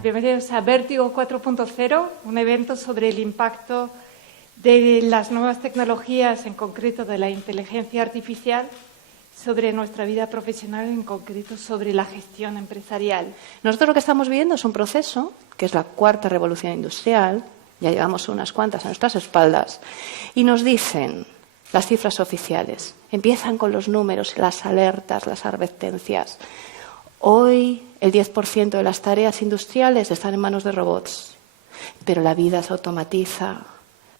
Bienvenidos a Vértigo 4.0, un evento sobre el impacto de las nuevas tecnologías, en concreto de la inteligencia artificial, sobre nuestra vida profesional, en concreto sobre la gestión empresarial. Nosotros lo que estamos viviendo es un proceso, que es la cuarta revolución industrial, ya llevamos unas cuantas a nuestras espaldas, y nos dicen las cifras oficiales, empiezan con los números, las alertas, las advertencias. Hoy el 10% de las tareas industriales están en manos de robots, pero la vida se automatiza,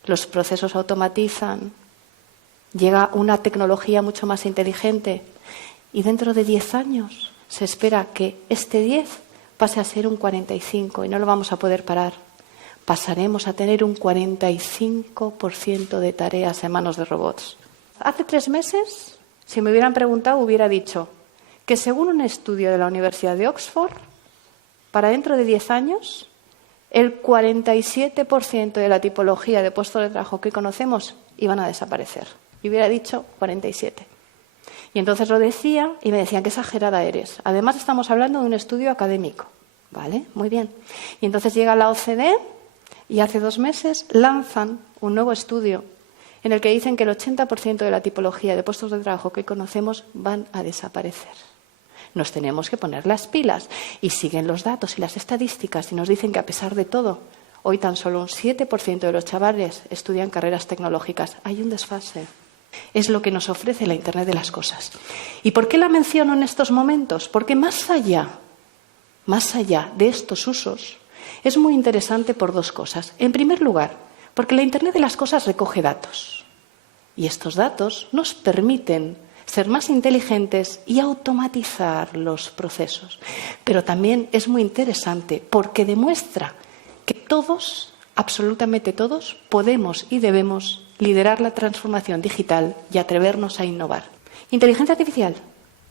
los procesos se automatizan, llega una tecnología mucho más inteligente y dentro de 10 años se espera que este 10 pase a ser un 45 y no lo vamos a poder parar. Pasaremos a tener un 45% de tareas en manos de robots. Hace 3 meses, si me hubieran preguntado, hubiera dicho que según un estudio de la Universidad de Oxford, para dentro de 10 años, el 47% de la tipología de puestos de trabajo que conocemos iban a desaparecer. Y hubiera dicho 47. Y entonces lo decía y me decían, qué exagerada eres. Además, estamos hablando de un estudio académico. ¿Vale? Muy bien. Y entonces llega la OCDE y hace 2 meses lanzan un nuevo estudio en el que dicen que el 80% de la tipología de puestos de trabajo que conocemos van a desaparecer. Nos tenemos que poner las pilas y siguen los datos y las estadísticas y nos dicen que a pesar de todo, hoy tan solo un 7% de los chavales estudian carreras tecnológicas. Hay un desfase. Es lo que nos ofrece la Internet de las cosas. ¿Y por qué la menciono en estos momentos? Porque más allá de estos usos, es muy interesante por 2 cosas. En primer lugar, porque la Internet de las cosas recoge datos. Y estos datos nos permiten ser más inteligentes y automatizar los procesos. Pero también es muy interesante porque demuestra que todos, absolutamente todos, podemos y debemos liderar la transformación digital y atrevernos a innovar. Inteligencia artificial,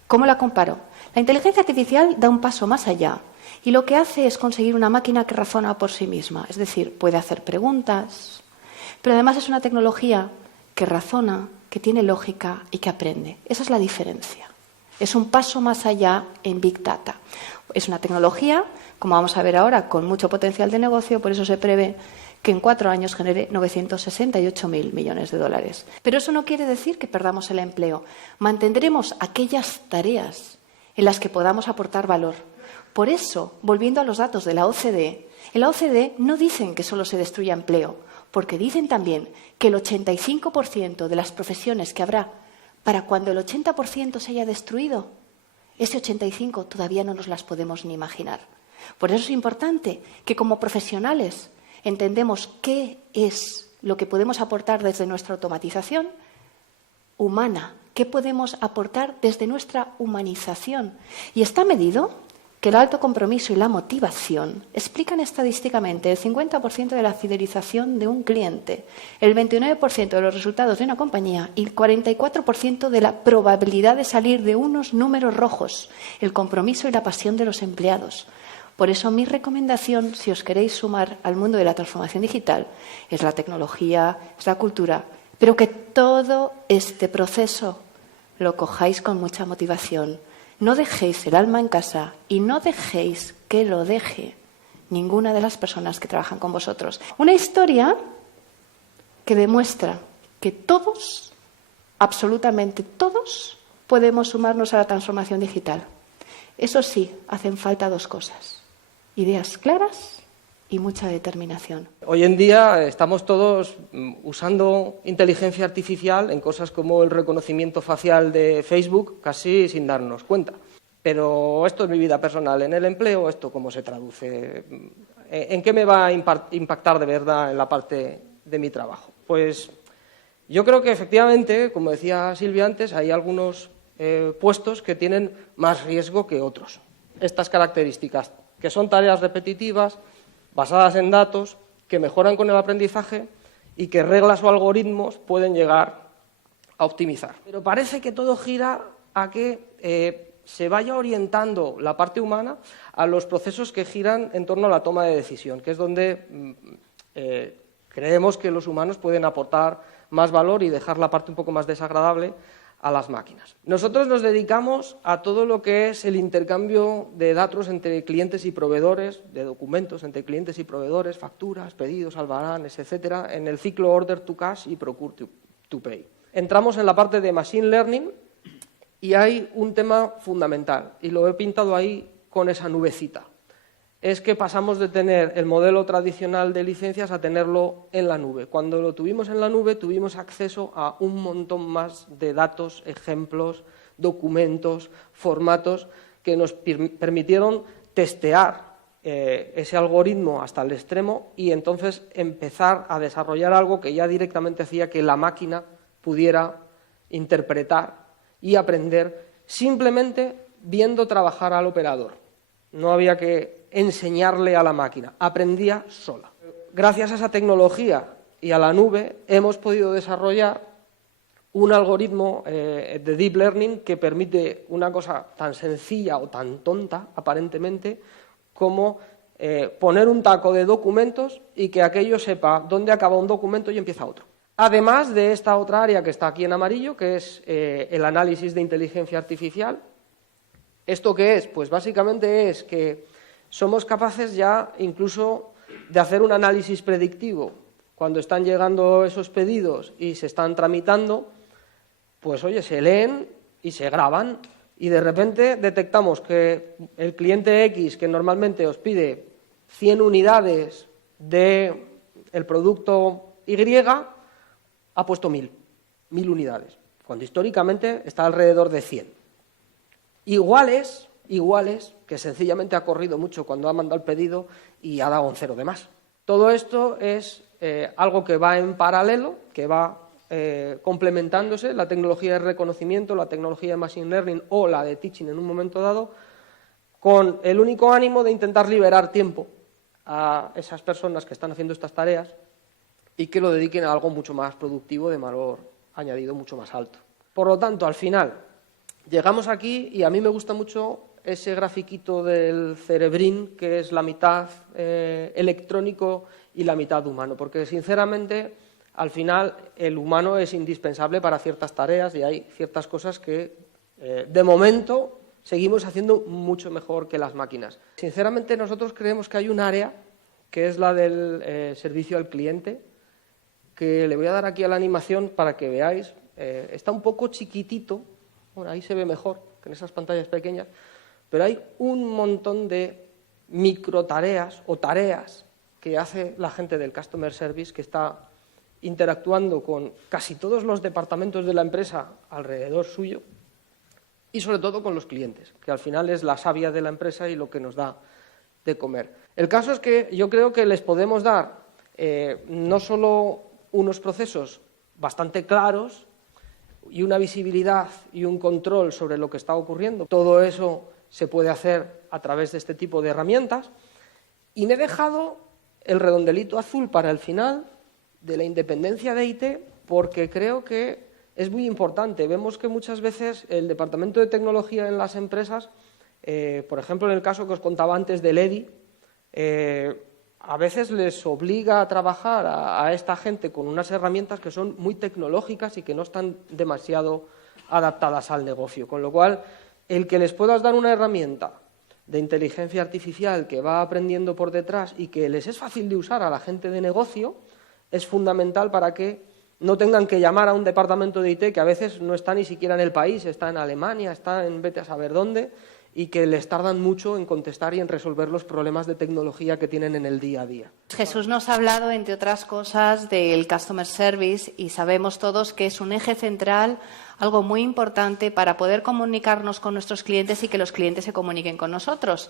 ¿cómo la comparo? La inteligencia artificial da un paso más allá y lo que hace es conseguir una máquina que razona por sí misma. Es decir, puede hacer preguntas, pero además es una tecnología que razona, que tiene lógica y que aprende. Esa es la diferencia. Es un paso más allá en Big Data. Es una tecnología, como vamos a ver ahora, con mucho potencial de negocio, por eso se prevé que en 4 años genere 968.000 millones de dólares. Pero eso no quiere decir que perdamos el empleo. Mantendremos aquellas tareas en las que podamos aportar valor. Por eso, volviendo a los datos de la OCDE, en la OCDE no dicen que solo se destruya empleo, porque dicen también que el 85% de las profesiones que habrá para cuando el 80% se haya destruido, ese 85% todavía no nos las podemos ni imaginar. Por eso es importante que como profesionales entendemos qué es lo que podemos aportar desde nuestra automatización humana, qué podemos aportar desde nuestra humanización. Y está medido que el alto compromiso y la motivación explican estadísticamente el 50% de la fidelización de un cliente, el 29% de los resultados de una compañía y el 44% de la probabilidad de salir de unos números rojos, el compromiso y la pasión de los empleados. Por eso mi recomendación, si os queréis sumar al mundo de la transformación digital, es la tecnología, es la cultura, pero que todo este proceso lo cojáis con mucha motivación. No dejéis el alma en casa y no dejéis que lo deje ninguna de las personas que trabajan con vosotros. Una historia que demuestra que todos, absolutamente todos, podemos sumarnos a la transformación digital. Eso sí, hacen falta 2 cosas: ideas claras y mucha determinación. Hoy en día estamos todos usando inteligencia artificial en cosas como el reconocimiento facial de Facebook, casi sin darnos cuenta. Pero esto es mi vida personal. En el empleo, ¿esto cómo se traduce? ¿En qué me va a impactar de verdad en la parte de mi trabajo? Pues yo creo que efectivamente, como decía Silvia antes, hay algunos puestos que tienen más riesgo que otros. estas características, que son tareas repetitivas, basadas en datos, que mejoran con el aprendizaje y que reglas o algoritmos pueden llegar a optimizar. Pero parece que todo gira a que se vaya orientando la parte humana a los procesos que giran en torno a la toma de decisión, que es donde creemos que los humanos pueden aportar más valor y dejar la parte un poco más desagradable a las máquinas. Nosotros nos dedicamos a todo lo que es el intercambio de datos entre clientes y proveedores, de documentos entre clientes y proveedores, facturas, pedidos, albaranes, etcétera, en el ciclo Order to Cash y Procure to Pay. Entramos en la parte de Machine Learning y hay un tema fundamental, y lo he pintado ahí con esa nubecita. Es que pasamos de tener el modelo tradicional de licencias a tenerlo en la nube. Cuando lo tuvimos en la nube, tuvimos acceso a un montón más de datos, ejemplos, documentos, formatos que nos permitieron testear ese algoritmo hasta el extremo y entonces empezar a desarrollar algo que ya directamente hacía que la máquina pudiera interpretar y aprender simplemente viendo trabajar al operador. No había que enseñarle a la máquina, aprendía sola. Gracias a esa tecnología y a la nube hemos podido desarrollar un algoritmo de Deep Learning que permite una cosa tan sencilla o tan tonta, aparentemente, como poner un taco de documentos y que aquello sepa dónde acaba un documento y empieza otro. Además de esta otra área que está aquí en amarillo, que es el análisis de inteligencia artificial. ¿Esto qué es? Pues básicamente es que somos capaces ya incluso de hacer un análisis predictivo. Cuando están llegando esos pedidos y se están tramitando, pues oye, se leen y se graban y de repente detectamos que el cliente X, que normalmente os pide 100 unidades del producto Y, ha puesto 1000 unidades, cuando históricamente está alrededor de 100. Iguales, que sencillamente ha corrido mucho cuando ha mandado el pedido y ha dado un 0 de más. Todo esto es algo que va en paralelo, que va complementándose, la tecnología de reconocimiento, la tecnología de Machine Learning o la de Teaching en un momento dado, con el único ánimo de intentar liberar tiempo a esas personas que están haciendo estas tareas y que lo dediquen a algo mucho más productivo, de valor añadido mucho más alto. Por lo tanto, al final, llegamos aquí y a mí me gusta mucho ese grafiquito del cerebrín, que es la mitad electrónico y la mitad humano, porque sinceramente, al final, el humano es indispensable para ciertas tareas y hay ciertas cosas que, de momento, seguimos haciendo mucho mejor que las máquinas. Sinceramente, nosotros creemos que hay un área, que es la del servicio al cliente, que le voy a dar aquí a la animación para que veáis. Está un poco chiquitito, bueno, ahí se ve mejor que en esas pantallas pequeñas, pero hay un montón de microtareas o tareas que hace la gente del Customer Service, que está interactuando con casi todos los departamentos de la empresa alrededor suyo y sobre todo con los clientes, que al final es la savia de la empresa y lo que nos da de comer. El caso es que yo creo que les podemos dar no solo unos procesos bastante claros y una visibilidad y un control sobre lo que está ocurriendo. Todo eso se puede hacer a través de este tipo de herramientas. Y me he dejado el redondelito azul para el final de la independencia de IT, porque creo que es muy importante. Vemos que muchas veces el departamento de tecnología en las empresas, por ejemplo, en el caso que os contaba antes del EDI, a veces les obliga a trabajar a esta gente con unas herramientas que son muy tecnológicas y que no están demasiado adaptadas al negocio. Con lo cual, el que les puedas dar una herramienta de inteligencia artificial que va aprendiendo por detrás y que les es fácil de usar a la gente de negocio es fundamental para que no tengan que llamar a un departamento de IT que a veces no está ni siquiera en el país, está en Alemania, está en vete a saber dónde, y que les tardan mucho en contestar y en resolver los problemas de tecnología que tienen en el día a día. Jesús nos ha hablado, entre otras cosas, del Customer Service y sabemos todos que es un eje central, algo muy importante para poder comunicarnos con nuestros clientes y que los clientes se comuniquen con nosotros.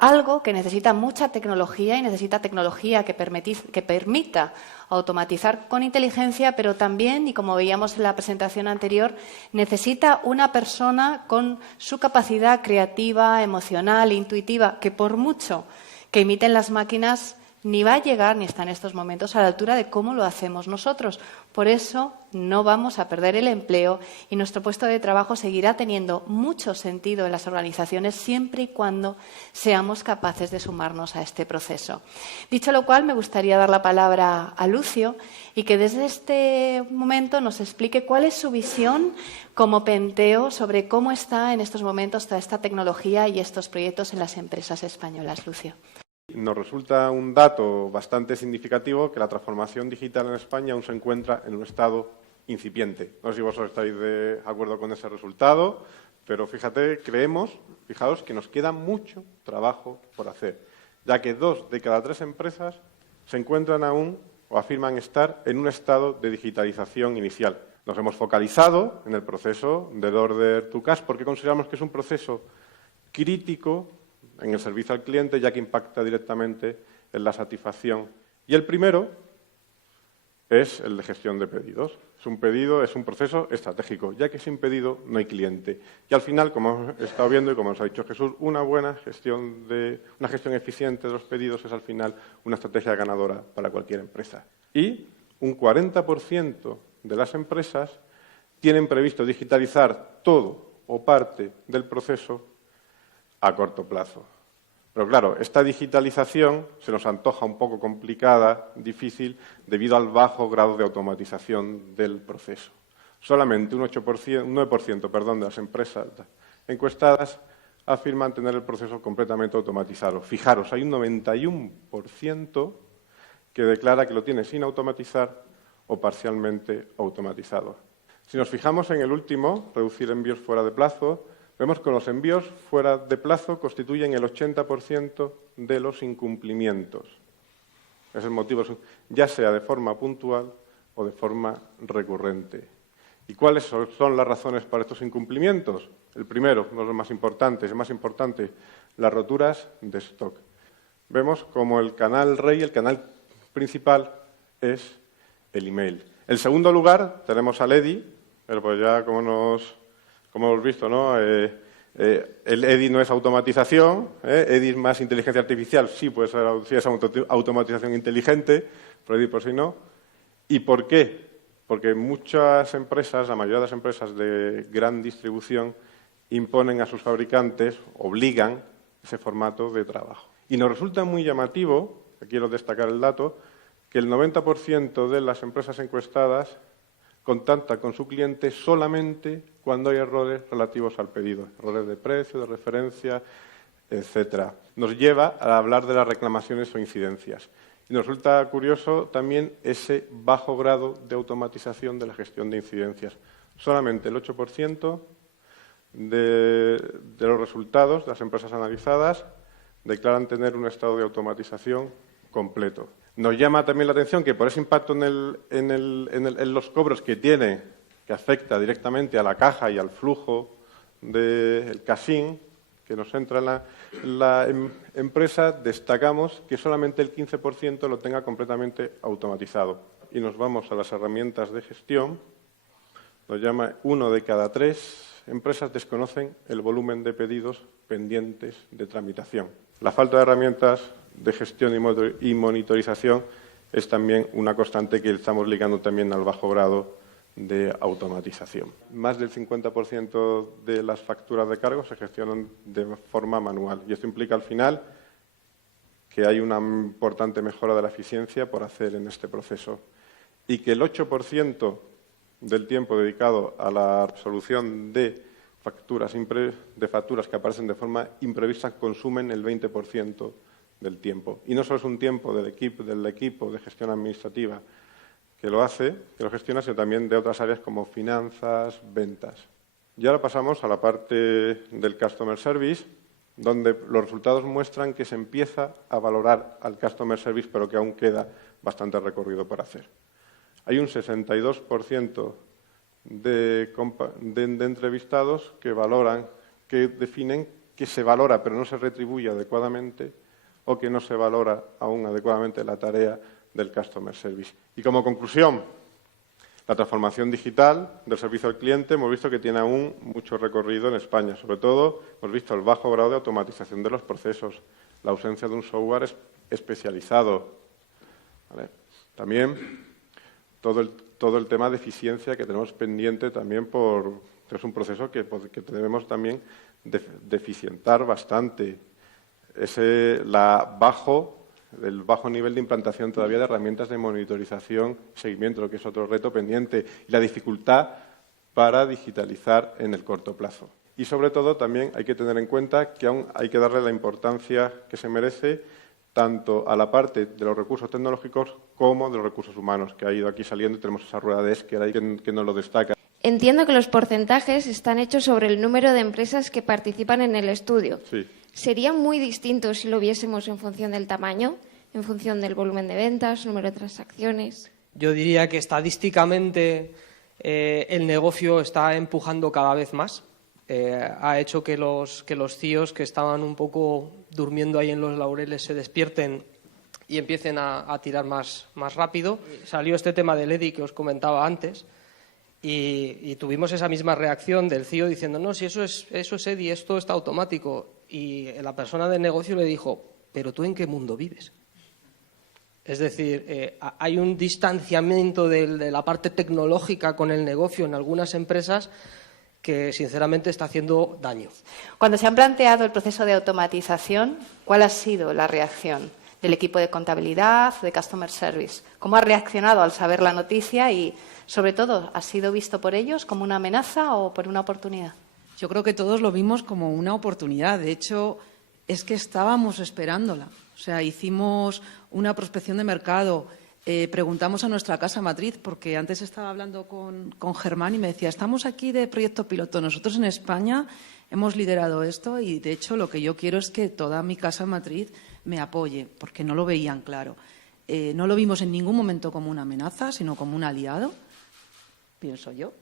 Algo que necesita mucha tecnología y necesita tecnología que permita automatizar con inteligencia, pero también, y como veíamos en la presentación anterior, necesita una persona con su capacidad creativa, emocional, intuitiva, que por mucho que imiten las máquinas, ni va a llegar, ni está en estos momentos, a la altura de cómo lo hacemos nosotros. Por eso no vamos a perder el empleo y nuestro puesto de trabajo seguirá teniendo mucho sentido en las organizaciones siempre y cuando seamos capaces de sumarnos a este proceso. Dicho lo cual, me gustaría dar la palabra a Lucio y que desde este momento nos explique cuál es su visión como Penteo sobre cómo está en estos momentos toda esta tecnología y estos proyectos en las empresas españolas. Lucio. Nos resulta un dato bastante significativo que la transformación digital en España aún se encuentra en un estado incipiente. No sé si vosotros estáis de acuerdo con ese resultado, pero fijaos que nos queda mucho trabajo por hacer, ya que 2 de cada 3 empresas se encuentran aún o afirman estar en un estado de digitalización inicial. Nos hemos focalizado en el proceso del Order to Cash porque consideramos que es un proceso crítico en el servicio al cliente, ya que impacta directamente en la satisfacción. Y el primero es el de gestión de pedidos. Es un proceso estratégico, ya que sin pedido no hay cliente. Y al final, como hemos estado viendo y como nos ha dicho Jesús, una gestión eficiente de los pedidos es al final una estrategia ganadora para cualquier empresa. Y un 40% de las empresas tienen previsto digitalizar todo o parte del proceso a corto plazo. Pero claro, esta digitalización se nos antoja un poco complicada, difícil, debido al bajo grado de automatización del proceso. Solamente un 9% de las empresas encuestadas afirman tener el proceso completamente automatizado. Fijaros, hay un 91% que declara que lo tiene sin automatizar o parcialmente automatizado. Si nos fijamos en el último, reducir envíos fuera de plazo, vemos que los envíos fuera de plazo constituyen el 80% de los incumplimientos. Es el motivo, ya sea de forma puntual o de forma recurrente. ¿Y cuáles son las razones para estos incumplimientos? El primero, uno de los más importantes, el más importante, las roturas de stock. Vemos como el canal rey, el canal principal, es el email. En segundo lugar, tenemos al EDI, pero pues ya como hemos visto, ¿no? El EDI no es automatización, EDI es más inteligencia artificial, sí puede ser sí es automatización inteligente, pero EDI por sí no. ¿Y por qué? Porque muchas empresas, la mayoría de las empresas de gran distribución, imponen a sus fabricantes, obligan ese formato de trabajo. Y nos resulta muy llamativo, quiero destacar el dato, que el 90% de las empresas encuestadas contacta con su cliente solamente cuando hay errores relativos al pedido, errores de precio, de referencia, etcétera. Nos lleva a hablar de las reclamaciones o incidencias. Y nos resulta curioso también ese bajo grado de automatización de la gestión de incidencias. Solamente el 8% de los resultados de las empresas analizadas declaran tener un estado de automatización completo. Nos llama también la atención que por ese impacto en los cobros que tiene, que afecta directamente a la caja y al flujo del casín que nos entra en la empresa, destacamos que solamente el 15% lo tenga completamente automatizado. Y nos vamos a las herramientas de gestión. Nos llama 1 de cada 3 empresas desconocen el volumen de pedidos pendientes de tramitación. La falta de herramientas de gestión y monitorización es también una constante que estamos ligando también al bajo grado de automatización. Más del 50% de las facturas de cargo se gestionan de forma manual y esto implica al final que hay una importante mejora de la eficiencia por hacer en este proceso y que el 8% del tiempo dedicado a la resolución de facturas que aparecen de forma imprevista consumen el 20% del tiempo. Y no solo es un tiempo del equipo de gestión administrativa que lo gestiona, sino también de otras áreas como finanzas, ventas. Y ahora pasamos a la parte del Customer Service, donde los resultados muestran que se empieza a valorar al Customer Service, pero que aún queda bastante recorrido por hacer. Hay un 62% de entrevistados que definen que se valora pero no se retribuye adecuadamente, o que no se valora aún adecuadamente la tarea del Customer Service. Y como conclusión, la transformación digital del servicio al cliente hemos visto que tiene aún mucho recorrido en España. Sobre todo, hemos visto el bajo grado de automatización de los procesos, la ausencia de un software especializado. ¿Vale? También todo el tema de eficiencia que tenemos pendiente también es un proceso que debemos también de eficientar bastante. El bajo nivel de implantación todavía de herramientas de monitorización, seguimiento, lo que es otro reto pendiente, y la dificultad para digitalizar en el corto plazo. Y sobre todo también hay que tener en cuenta que aún hay que darle la importancia que se merece tanto a la parte de los recursos tecnológicos como de los recursos humanos, que ha ido aquí saliendo y tenemos esa rueda de Esquer ahí que nos lo destaca. Entiendo que los porcentajes están hechos sobre el número de empresas que participan en el estudio. Sí. ¿Sería muy distinto si lo viésemos en función del tamaño, en función del volumen de ventas, número de transacciones? Yo diría que estadísticamente el negocio está empujando cada vez más. Ha hecho que los CEOs que estaban un poco durmiendo ahí en los laureles se despierten y empiecen a tirar más rápido. Salió este tema del EDI que os comentaba antes y tuvimos esa misma reacción del CEO diciendo no, si eso es EDI, esto está automático. Y la persona del negocio le dijo, ¿pero tú en qué mundo vives? Es decir, hay un distanciamiento de la parte tecnológica con el negocio en algunas empresas que sinceramente está haciendo daño. Cuando se han planteado el proceso de automatización, ¿cuál ha sido la reacción del equipo de contabilidad, de Customer Service? ¿Cómo ha reaccionado al saber la noticia y, sobre todo, ha sido visto por ellos como una amenaza o por una oportunidad? Yo creo que todos lo vimos como una oportunidad. De hecho, es que estábamos esperándola. O sea, hicimos una prospección de mercado, preguntamos a nuestra casa matriz, porque antes estaba hablando con Germán y me decía, estamos aquí de proyecto piloto. Nosotros en España hemos liderado esto y, de hecho, lo que yo quiero es que toda mi casa matriz me apoye, porque no lo veían claro. No lo vimos en ningún momento como una amenaza, sino como un aliado, pienso yo.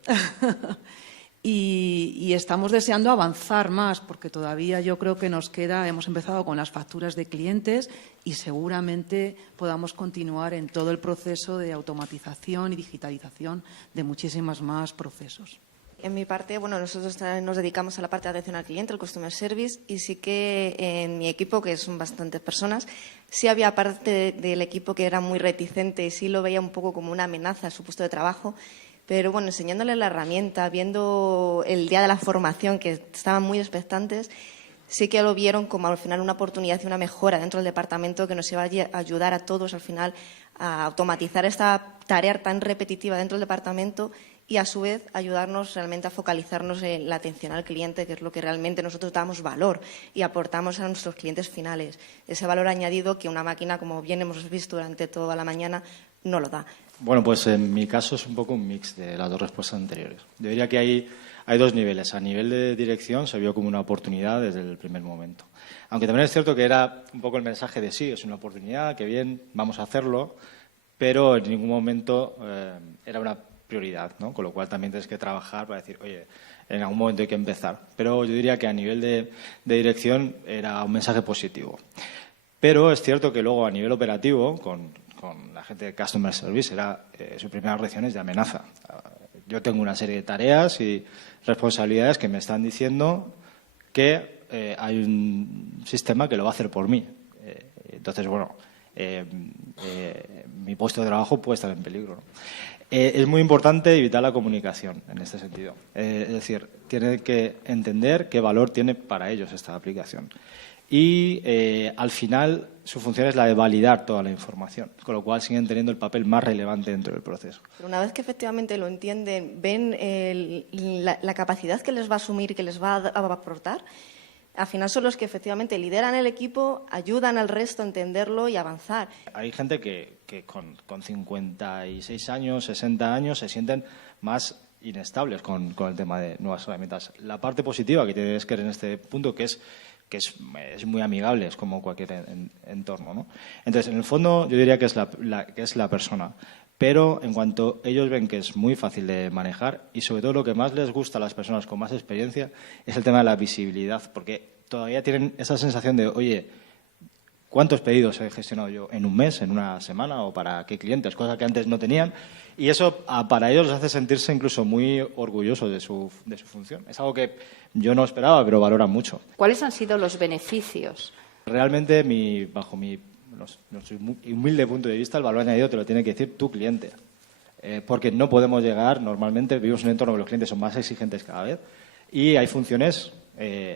Y estamos deseando avanzar más, porque todavía yo creo que hemos empezado con las facturas de clientes y seguramente podamos continuar en todo el proceso de automatización y digitalización de muchísimos más procesos. En mi parte, nosotros nos dedicamos a la parte de atención al cliente, el Customer Service, y sí que en mi equipo, que son bastantes personas, sí había parte del equipo que era muy reticente y sí lo veía un poco como una amenaza a su puesto de trabajo. Pero enseñándoles la herramienta, viendo el día de la formación, que estaban muy expectantes, sí que lo vieron como al final una oportunidad y una mejora dentro del departamento que nos iba a ayudar a todos al final a automatizar esta tarea tan repetitiva dentro del departamento y a su vez ayudarnos realmente a focalizarnos en la atención al cliente, que es lo que realmente nosotros damos valor y aportamos a nuestros clientes finales. Ese valor añadido que una máquina, como bien hemos visto durante toda la mañana, no lo da. Bueno, pues en mi caso es un poco un mix de las dos respuestas anteriores. Yo diría que hay dos niveles. A nivel de dirección se vio como una oportunidad desde el primer momento. Aunque también es cierto que era un poco el mensaje de sí, es una oportunidad, que bien, vamos a hacerlo, pero en ningún momento era una prioridad, ¿no? Con lo cual también tienes que trabajar para decir, oye, en algún momento hay que empezar. Pero yo diría que a nivel de dirección era un mensaje positivo. Pero es cierto que luego a nivel operativo, con la gente de Customer Service, su primera reacción es de amenaza. Yo tengo una serie de tareas y responsabilidades que me están diciendo que hay un sistema que lo va a hacer por mí. Entonces, mi puesto de trabajo puede estar en peligro, ¿no? Es muy importante evitar la comunicación en este sentido. Es decir, tienen que entender qué valor tiene para ellos esta aplicación. Y al final su función es la de validar toda la información, con lo cual siguen teniendo el papel más relevante dentro del proceso. Pero una vez que efectivamente lo entienden, ven la capacidad que les va a asumir, que les va a aportar, al final son los que efectivamente lideran el equipo, ayudan al resto a entenderlo y avanzar. Hay gente que con 56 años, 60 años se sienten más inestables con el tema de nuevas herramientas. La parte positiva que tiene Esquer en este punto que es muy amigable, es como cualquier entorno, ¿no? Entonces, en el fondo, yo diría que es la persona. Pero en cuanto ellos ven que es muy fácil de manejar y sobre todo lo que más les gusta a las personas con más experiencia es el tema de la visibilidad, porque todavía tienen esa sensación de, oye, ¿cuántos pedidos he gestionado yo en un mes, en una semana o para qué clientes? Cosa que antes no tenían. Y eso para ellos les hace sentirse incluso muy orgullosos de su función. Es algo que yo no esperaba, pero valoran mucho. ¿Cuáles han sido los beneficios? Realmente, bajo mi humilde punto de vista, el valor añadido te lo tiene que decir tu cliente. Porque no podemos llegar, normalmente vivimos en un entorno que los clientes son más exigentes cada vez y hay funciones,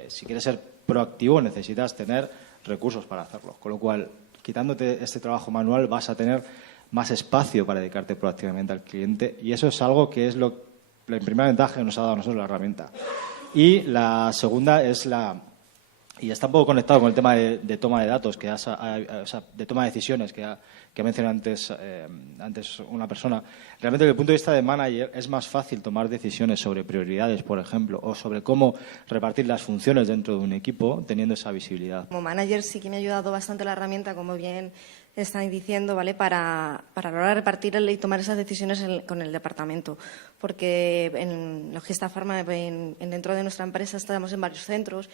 si quieres ser proactivo necesitas tener recursos para hacerlo. Con lo cual, quitándote este trabajo manual vas a tener más espacio para dedicarte proactivamente al cliente y eso es algo que es la primera ventaja que nos ha dado a nosotros la herramienta. Y la segunda es y está un poco conectado con el tema de toma de datos, de toma de decisiones que ha mencionado antes una persona. Realmente, desde el punto de vista de manager, es más fácil tomar decisiones sobre prioridades, por ejemplo, o sobre cómo repartir las funciones dentro de un equipo, teniendo esa visibilidad. Como manager sí que me ha ayudado bastante la herramienta, como bien están diciendo, ¿vale? Para lograr repartir y tomar esas decisiones con el departamento. Porque en Logista Pharma, dentro de nuestra empresa, estamos en varios centros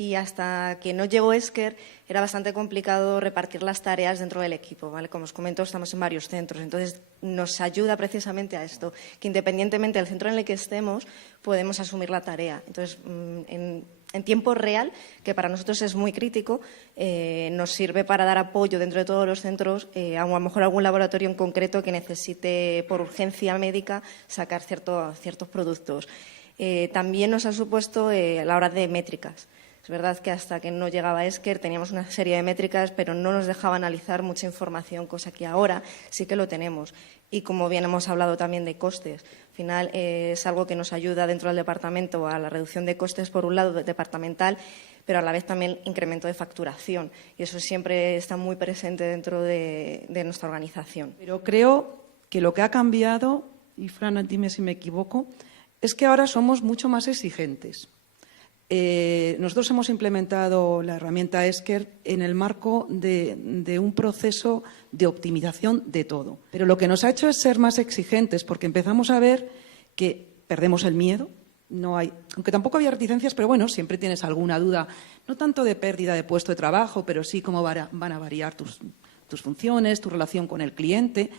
y hasta que no llegó Esker era bastante complicado repartir las tareas dentro del equipo, ¿vale? Como os comento, estamos en varios centros, entonces nos ayuda precisamente a esto, que independientemente del centro en el que estemos, podemos asumir la tarea. Entonces, en tiempo real, que para nosotros es muy crítico, nos sirve para dar apoyo dentro de todos los centros, a lo mejor algún laboratorio en concreto que necesite por urgencia médica sacar ciertos productos. También nos ha supuesto a la hora de métricas. Es verdad que hasta que no llegaba Esker teníamos una serie de métricas, pero no nos dejaba analizar mucha información, cosa que ahora sí que lo tenemos. Y como bien hemos hablado también de costes, al final es algo que nos ayuda dentro del departamento a la reducción de costes, por un lado, departamental, pero a la vez también incremento de facturación. Y eso siempre está muy presente dentro de nuestra organización. Pero creo que lo que ha cambiado, y Fran, dime si me equivoco, es que ahora somos mucho más exigentes. Nosotros hemos implementado la herramienta Esker en el marco de un proceso de optimización de todo. Pero lo que nos ha hecho es ser más exigentes porque empezamos a ver que perdemos el miedo. Aunque tampoco había reticencias, pero bueno, siempre tienes alguna duda, no tanto de pérdida de puesto de trabajo, pero sí cómo van a variar tus funciones, tu relación con el cliente.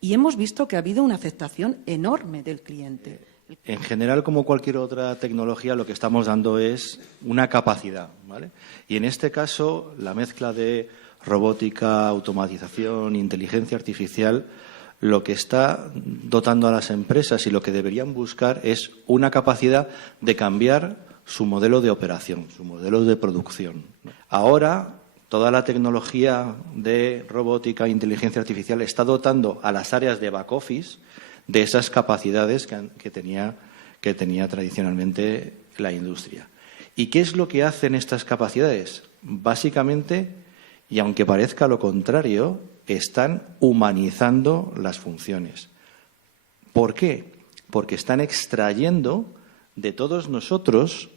Y hemos visto que ha habido una aceptación enorme del cliente. En general, como cualquier otra tecnología, lo que estamos dando es una capacidad, ¿vale? Y en este caso, la mezcla de robótica, automatización, inteligencia artificial, lo que está dotando a las empresas y lo que deberían buscar es una capacidad de cambiar su modelo de operación, su modelo de producción. Ahora, toda la tecnología de robótica e inteligencia artificial está dotando a las áreas de back office de esas capacidades que tenía tradicionalmente la industria. ¿Y qué es lo que hacen estas capacidades? Básicamente, y aunque parezca lo contrario, están humanizando las funciones. ¿Por qué? Porque están extrayendo de todos nosotros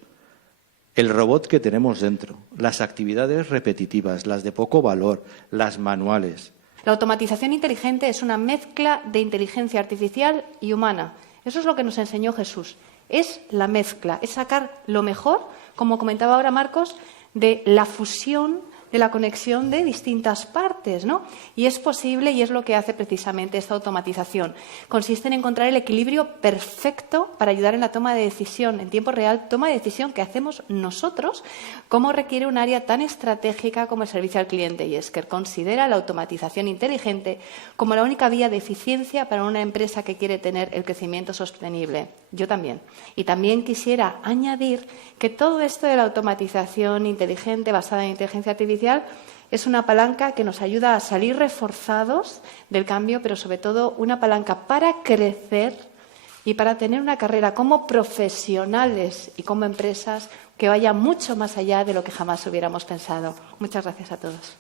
el robot que tenemos dentro, las actividades repetitivas, las de poco valor, las manuales. La automatización inteligente es una mezcla de inteligencia artificial y humana. Eso es lo que nos enseñó Jesús. Es la mezcla, es sacar lo mejor, como comentaba ahora Marcos, de la fusión, de la conexión de distintas partes, ¿no? Y es posible y es lo que hace precisamente esta automatización. Consiste en encontrar el equilibrio perfecto para ayudar en la toma de decisión, en tiempo real, toma de decisión que hacemos nosotros, como requiere un área tan estratégica como el servicio al cliente. Y Esker considera la automatización inteligente como la única vía de eficiencia para una empresa que quiere tener el crecimiento sostenible. Yo también. Y también quisiera añadir que todo esto de la automatización inteligente basada en inteligencia artificial es una palanca que nos ayuda a salir reforzados del cambio, pero sobre todo una palanca para crecer y para tener una carrera como profesionales y como empresas que vaya mucho más allá de lo que jamás hubiéramos pensado. Muchas gracias a todos.